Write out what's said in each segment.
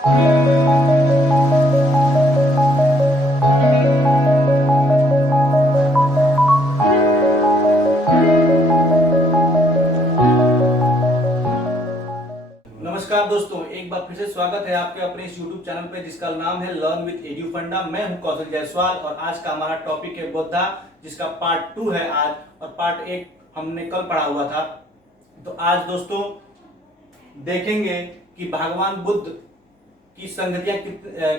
नमस्कार दोस्तों, एक बार फिर से स्वागत है आपके अपने इस YouTube चैनल पे जिसका नाम है लर्न विद एडू फंडा। मैं हूं कौशल जायसवाल और आज का हमारा टॉपिक है बुद्धा, जिसका पार्ट 2 है आज, और पार्ट 1 हमने कल पढ़ा हुआ था। तो आज दोस्तों देखेंगे कि भगवान बुद्ध की संगतियां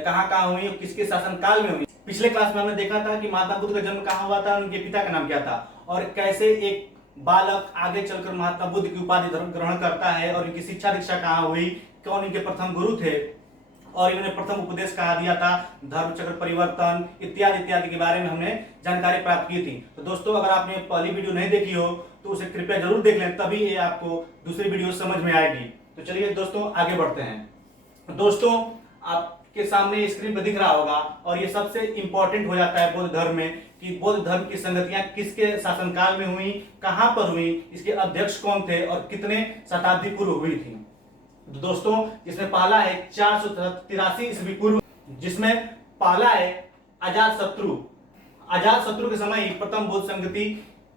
कहाँ कहाँ हुई और किसके शासन काल में हुई। पिछले क्लास में हमने देखा था कि महात्मा बुद्ध का जन्म कहाँ हुआ था, उनके पिता का नाम क्या था, और कैसे एक बालक आगे चलकर महात्मा बुद्ध की उपाधि ग्रहण करता है, और इनकी शिक्षा दीक्षा कहाँ हुई, कौन इनके प्रथम गुरु थे, और इन्होंने प्रथम उपदेश कहाँ दिया था, धर्म चक्र परिवर्तन इत्यादि इत्यादि के बारे में हमने जानकारी प्राप्त की थी। तो दोस्तों अगर आपने पहली वीडियो नहीं देखी हो तो उसे कृपया जरूर देख लें, तभी ये आपको दूसरी वीडियो समझ में आएगी। तो चलिए दोस्तों आगे बढ़ते हैं। दोस्तों आपके सामने स्क्रीन पर दिख रहा होगा, और ये सबसे इंपॉर्टेंट हो जाता है बौद्ध धर्म में कि बौद्ध धर्म की संगतियां किसके शासनकाल में हुई, कहां पर हुई, इसके अध्यक्ष कौन थे और कितने शताब्दी पूर्व हुई थी। तो दोस्तों इसमें पहला है 483 ईस्वी पूर्व, जिसमें पहला है अजातशत्रु। अजातशत्रु के समय ही प्रथम बौद्ध संगति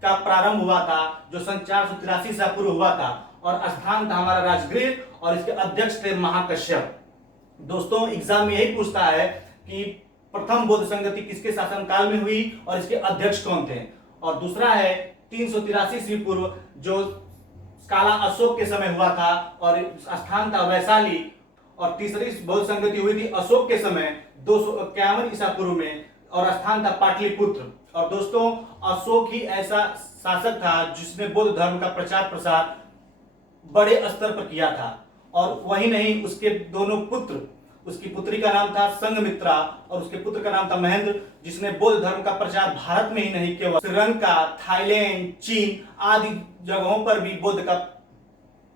का प्रारंभ हुआ था, जो सन 483 ईसा पूर्व हुआ था, और स्थान था हमारा राजगृह, और इसके अध्यक्ष थे महाकश्यप। दोस्तों एग्जाम में यही पूछता है कि प्रथम बौद्ध संगति किसके शासनकाल में हुई और इसके अध्यक्ष कौन थे। और दूसरा है 383 ईस्वी पूर्व, जो काला अशोक के समय हुआ था, और स्थान था वैशाली। और तीसरी बौद्ध संगति हुई थी अशोक के समय 251 ईसा पूर्व में, और स्थान था पाटलिपुत्र। और दोस्तों अशोक ही ऐसा शासक था जिसने बौद्ध धर्म का प्रचार प्रसार बड़े स्तर पर किया था। और वही नहीं, उसके दोनों पुत्र, उसकी पुत्री का नाम था संघमित्रा और उसके पुत्र का नाम था महेंद्र, जिसने बौद्ध धर्म का प्रचार भारत में ही नहीं केवल श्रीलंका, थाईलैंड, चीन आदि जगहों पर भी बौद्ध का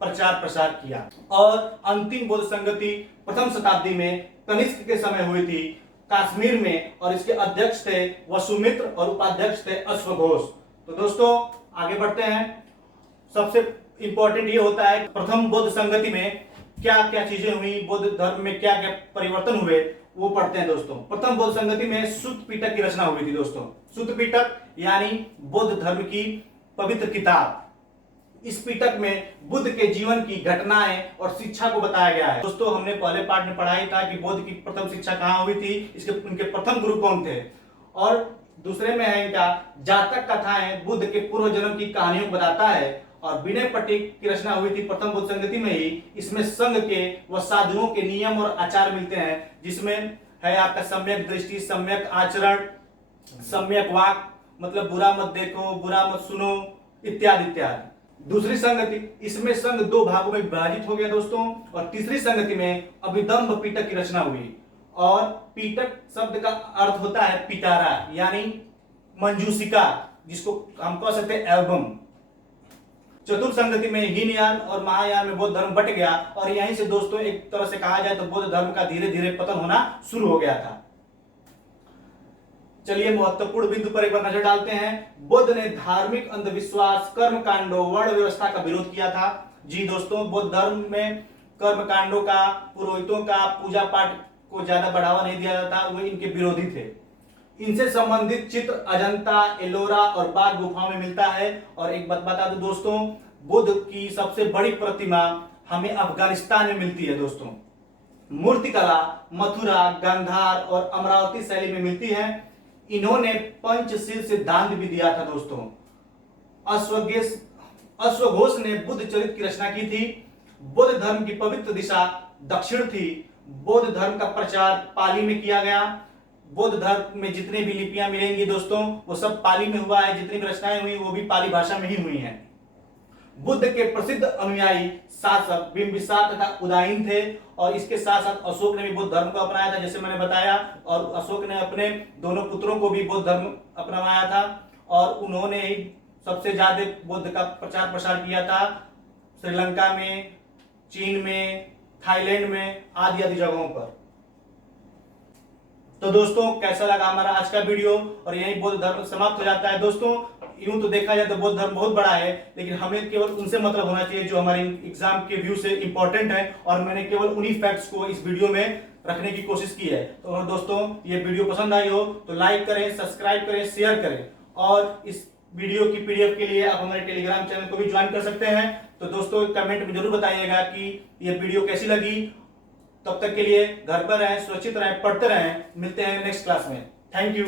प्रचार प्रसार किया। और अंतिम बौद्ध संगति प्रथम शताब्दी में कनिष्क के समय हुई थी कश्मीर में, और इसके अध्यक्ष थे वसुमित्र और उपाध्यक्ष थे अश्वघोष। तो दोस्तों आगे बढ़ते हैं। सबसे इंपॉर्टेंट ये होता है प्रथम बौद्ध संगति में क्या क्या चीजें हुई, बौद्ध धर्म में क्या क्या परिवर्तन हुए, वो पढ़ते हैं दोस्तों। प्रथम बौद्ध संगति में सुत्त पिटक की रचना हुई थी दोस्तों। सुत्त पिटक यानी बौद्ध धर्म की पवित्र किताब। इस पिटक में बुद्ध के जीवन की घटनाएं और शिक्षा को बताया गया है। दोस्तों हमने पहले पार्ट में पढ़ा ही था कि बौद्ध की प्रथम शिक्षा कहाँ हुई थी, इसके उनके प्रथम गुरु कौन थे, और दूसरे में है इनका जातक कथाएं, बुद्ध के पूर्व जन्म की कहानियों को बताता है। और विनय पिटक की रचना हुई थी प्रथम बौद्ध संगति में ही। इसमें संघ के व साधुओं के नियम और आचार मिलते हैं, जिसमें है आपका सम्यक दृष्टि, सम्यक आचरण, सम्यक वाक, मतलब बुरा मत देखो, बुरा मत सुनो इत्यादि इत्यादि। दूसरी संगति, इसमें संघ दो भागों में विभाजित हो गया दोस्तों। और तीसरी संगति में अभिदम्भ पिटक की रचना हुई। और पिटक शब्द का अर्थ होता है पिटारा, यानी मंजूषिका, जिसको हम कह सकते हैं एल्बम। चतुर्थ संगति में हीनयान और महायान में बौद्ध धर्म बट गया, और यहीं से दोस्तों एक तरह से कहा जाए तो बौद्ध धर्म का धीरे धीरे पतन होना शुरू हो गया था। चलिए महत्वपूर्ण बिंदु पर एक बार नजर डालते हैं। बुद्ध ने धार्मिक अंधविश्वास, कर्म कांडों, वर्ण व्यवस्था का विरोध किया था। जी दोस्तों, बौद्ध धर्म में कर्म कांडों का, पुरोहितों का, पूजा पाठ को ज्यादा बढ़ावा नहीं दिया जाता, वे इनके विरोधी थे। इनसे संबंधित चित्र अजंता, एलोरा और बाघ गुफाओं में मिलता है। और एक बात बता दूं दोस्तों, बुद्ध की सबसे बड़ी प्रतिमा हमें अफगानिस्तान में मिलती है दोस्तों। मूर्तिकला मथुरा, गांधार और अमरावती शैली में मिलती है। इन्होंने पंचशील सिद्धांत भी दिया था दोस्तों। अश्वघोष ने बुद्ध चरित्र की रचना की थी। बौद्ध धर्म की पवित्र दिशा दक्षिण थी। बौद्ध धर्म का प्रचार पाली में किया गया। बौद्ध धर्म में जितनी भी लिपियां मिलेंगी दोस्तों, वो सब पाली में हुआ है। जितनी भी रचनाएं हुई वो भी पाली भाषा में ही हुई हैं। बुद्ध के प्रसिद्ध अनुयायी शासक बिंबिसार तथा उदयन थे, और इसके साथ साथ अशोक ने भी बौद्ध धर्म को अपनाया था, जैसे मैंने बताया। और अशोक ने अपने दोनों पुत्रों को भी बौद्ध धर्म अपनाया था, और उन्होंने ही सबसे ज्यादा बौद्ध का प्रचार प्रसार किया था श्रीलंका में, चीन में, थाईलैंड में आदि आदि जगहों पर। तो दोस्तों कैसा लगा हमारा आज का वीडियो, और यही बौद्ध धर्म समाप्त हो जाता है दोस्तों। यूं तो देखा जाए तो बौद्ध धर्म बहुत बड़ा है, लेकिन हमें केवल उनसे मतलब होना चाहिए जो हमारे एग्जाम के व्यू से इंपॉर्टेंट है, और मैंने केवल उन्हीं फैक्ट्स को इस वीडियो में रखने की कोशिश की है। तो दोस्तों, ये वीडियो पसंद आई हो तो लाइक करें, सब्सक्राइब करें, शेयर करें, और इस वीडियो की पीडीएफ के लिए आप हमारे टेलीग्राम चैनल को भी ज्वाइन कर सकते हैं। तो दोस्तों, कमेंट में जरूर बताइएगा कि ये वीडियो कैसी लगी। तब तक के लिए घर पर रहें, सुरक्षित रहें, पढ़ते रहें। मिलते हैं नेक्स्ट क्लास में। Thank you.